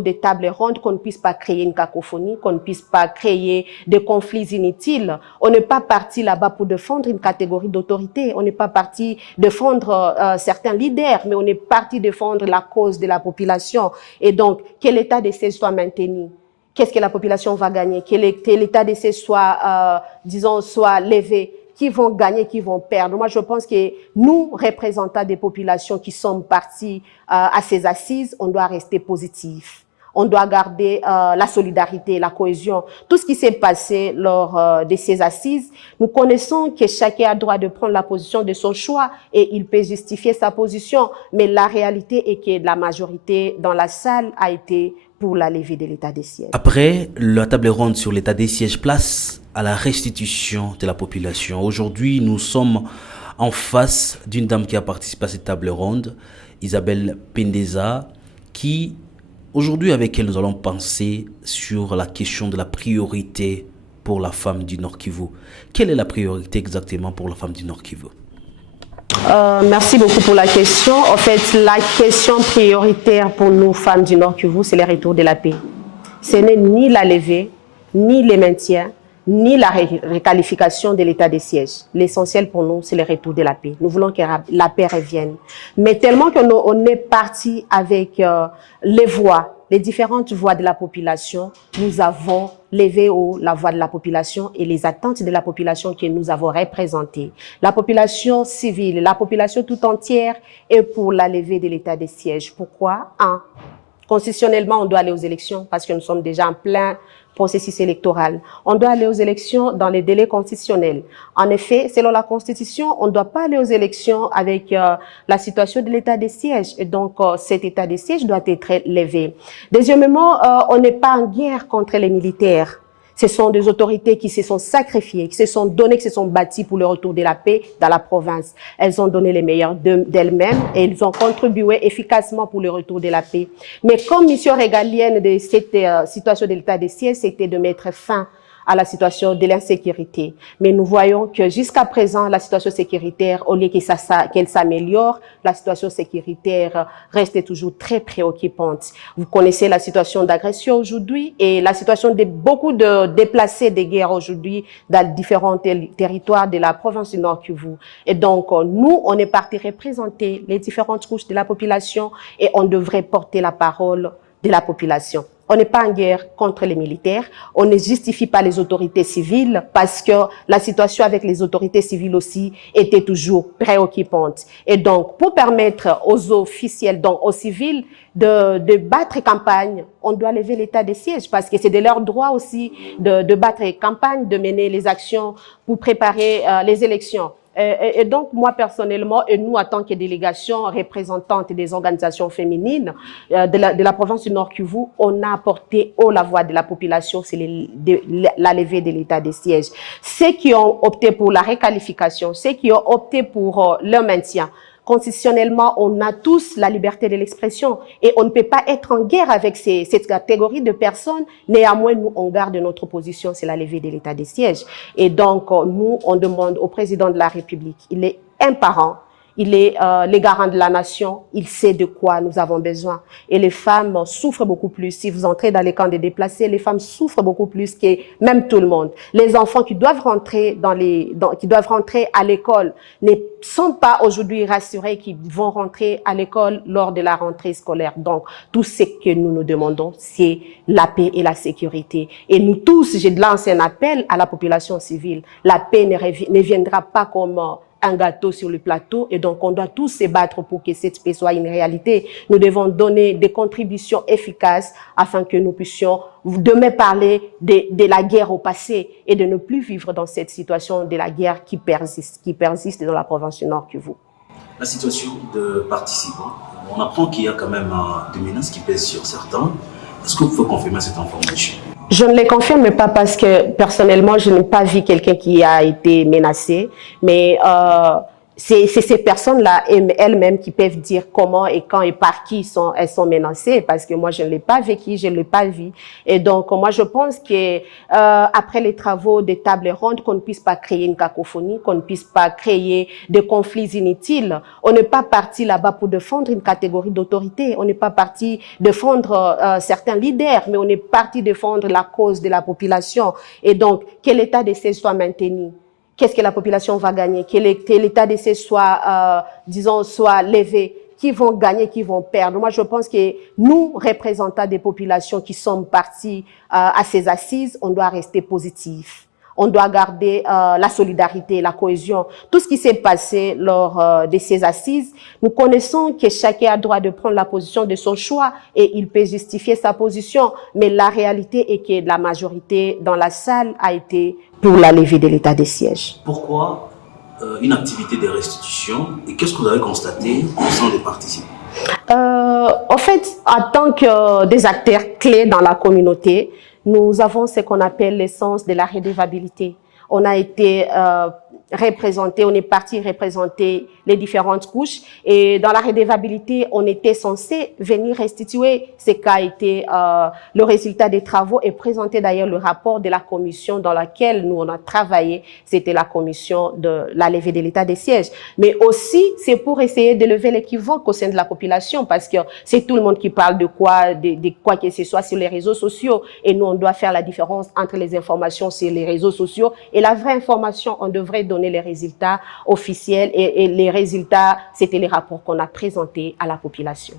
des tables rondes, qu'on ne puisse pas créer une cacophonie, qu'on ne puisse pas créer des conflits inutiles. On n'est pas parti là-bas pour défendre une catégorie d'autorité, on n'est pas parti défendre certains leaders, mais on est parti défendre la cause de la population. Et donc, que l'état de siège soit maintenu. Qu'est-ce que la population va gagner? Que l'état de siège soit, disons, soit levé. Qui vont gagner, qui vont perdre. Moi, je pense que nous, représentants des populations qui sommes partis à ces assises, on doit rester positifs. On doit garder la solidarité, la cohésion. Tout ce qui s'est passé lors de ces assises, nous connaissons que chacun a le droit de prendre la position de son choix et il peut justifier sa position. Mais la réalité est que la majorité dans la salle a été pour la levée de l'état des sièges. Après la table ronde sur l'état des sièges, place à la restitution de la population. Aujourd'hui, nous sommes en face d'une dame qui a participé à cette table ronde, Isabelle Pendeza, qui, aujourd'hui, avec elle, nous allons penser sur la question de la priorité pour la femme du Nord Kivu. Quelle est la priorité exactement pour la femme du Nord Kivu? Merci beaucoup pour la question. En fait, la question prioritaire pour nous, femmes du Nord Kivu, c'est le retour de la paix. Ce n'est ni la levée, ni le maintien, ni la requalification de l'état des sièges. L'essentiel pour nous, c'est le retour de la paix. Nous voulons que la paix revienne. Mais tellement qu'on est parti avec les voix, les différentes voix de la population, nous avons levé haut la voix de la population et les attentes de la population que nous avons représentées. La population civile, la population tout entière est pour la levée de l'état des sièges. Pourquoi? Constitutionnellement, on doit aller aux élections parce que nous sommes déjà en plein processus électoral. On doit aller aux élections dans les délais constitutionnels. En effet, selon la Constitution, on ne doit pas aller aux élections avec la situation de l'état des sièges. Et donc, cet état des sièges doit être levé. Deuxièmement, on n'est pas en guerre contre les militaires. Ce sont des autorités qui se sont sacrifiées, qui se sont données, qui se sont bâties pour le retour de la paix dans la province. Elles ont donné les meilleurs d'elles-mêmes et elles ont contribué efficacement pour le retour de la paix. Mais comme mission régalienne de cette situation de l'état des sièges, c'était de mettre fin à la situation de l'insécurité. Mais nous voyons que jusqu'à présent, la situation sécuritaire, au lieu qu'elle s'améliore, la situation sécuritaire reste toujours très préoccupante. Vous connaissez la situation d'agression aujourd'hui et la situation de beaucoup de déplacés de guerre aujourd'hui dans différents territoires de la province du Nord Kivu. Et donc, nous, on est parti représenter les différentes couches de la population et on devrait porter la parole de la population. On n'est pas en guerre contre les militaires, on ne justifie pas les autorités civiles parce que la situation avec les autorités civiles aussi était toujours préoccupante. Et donc, pour permettre aux officiels, donc aux civils, de battre campagne, on doit lever l'état des sièges parce que c'est de leur droit aussi de battre campagne, de mener les actions pour préparer les élections. Et donc, moi, personnellement, et nous, en tant que délégation représentante des organisations féminines de la province du Nord Kivu, on a apporté haut la voix de la population, c'est la levée de l'état des sièges. Ceux qui ont opté pour la requalification, ceux qui ont opté pour le maintien, constitutionnellement, on a tous la liberté de l'expression et on ne peut pas être en guerre avec cette catégorie de personnes. Néanmoins, nous, on garde notre position, c'est la levée de l'état des sièges. Et donc, nous, on demande au président de la République, il est un parent, il est le garant de la nation, il sait de quoi nous avons besoin. Et les femmes souffrent beaucoup plus. Si vous entrez dans les camps des déplacés, les femmes souffrent beaucoup plus que même tout le monde. Les enfants qui doivent rentrer qui doivent rentrer à l'école ne sont pas aujourd'hui rassurés qu'ils vont rentrer à l'école lors de la rentrée scolaire. Donc, tout ce que nous nous demandons, c'est la paix et la sécurité. Et nous tous, j'ai lancé un appel à la population civile. La paix ne viendra pas comme un gâteau sur le plateau et donc on doit tous se battre pour que cette paix soit une réalité. Nous devons donner des contributions efficaces afin que nous puissions demain parler de la guerre au passé et de ne plus vivre dans cette situation de la guerre qui persiste dans la province du Nord Kivu. La situation de participants, on apprend qu'il y a quand même des menaces qui pèsent sur certains. Est-ce que vous pouvez confirmer cette information? Je ne les confirme pas parce que personnellement, je n'ai pas vu quelqu'un qui a été menacé, mais c'est ces personnes-là elles-mêmes qui peuvent dire comment et quand et par qui elles sont menacées, parce que moi je ne l'ai pas vécu, je ne l'ai pas vu. Et donc moi je pense que après les travaux des tables rondes, qu'on ne puisse pas créer une cacophonie, qu'on ne puisse pas créer des conflits inutiles. On n'est pas parti là-bas pour défendre une catégorie d'autorité, on n'est pas parti défendre certains leaders, mais on est parti défendre la cause de la population. Et donc que l'état de siège soit maintenu. Qu'est-ce que la population va gagner? Que l'état d'essai soit, disons, soit levé? Qui vont gagner, qui vont perdre? Moi, je pense que nous, représentants des populations qui sommes partis à ces assises, on doit rester positifs. On doit garder la solidarité, la cohésion. Tout ce qui s'est passé lors de ces assises, nous connaissons que chacun a droit de prendre la position de son choix et il peut justifier sa position. Mais la réalité est que la majorité dans la salle a été pour la levée de l'état de siège. Pourquoi une activité de restitution et qu'est-ce que vous avez constaté au sein des participants? En fait, en tant que des acteurs clés dans la communauté, nous avons ce qu'on appelle l'essence de la redevabilité. On a été représenté, on est parti représenter les différentes couches et dans la redevabilité, on était censé venir restituer ce qu'a été le résultat des travaux et présenter d'ailleurs le rapport de la commission dans laquelle nous on a travaillé, c'était la commission de la levée de l'état des sièges. Mais aussi, c'est pour essayer de lever l'équivoque au sein de la population parce que c'est tout le monde qui parle de quoi que ce soit sur les réseaux sociaux et nous on doit faire la différence entre les informations sur les réseaux sociaux et la vraie information. On devrait donner les résultats officiels et les résultats, c'était les rapports qu'on a présentés à la population.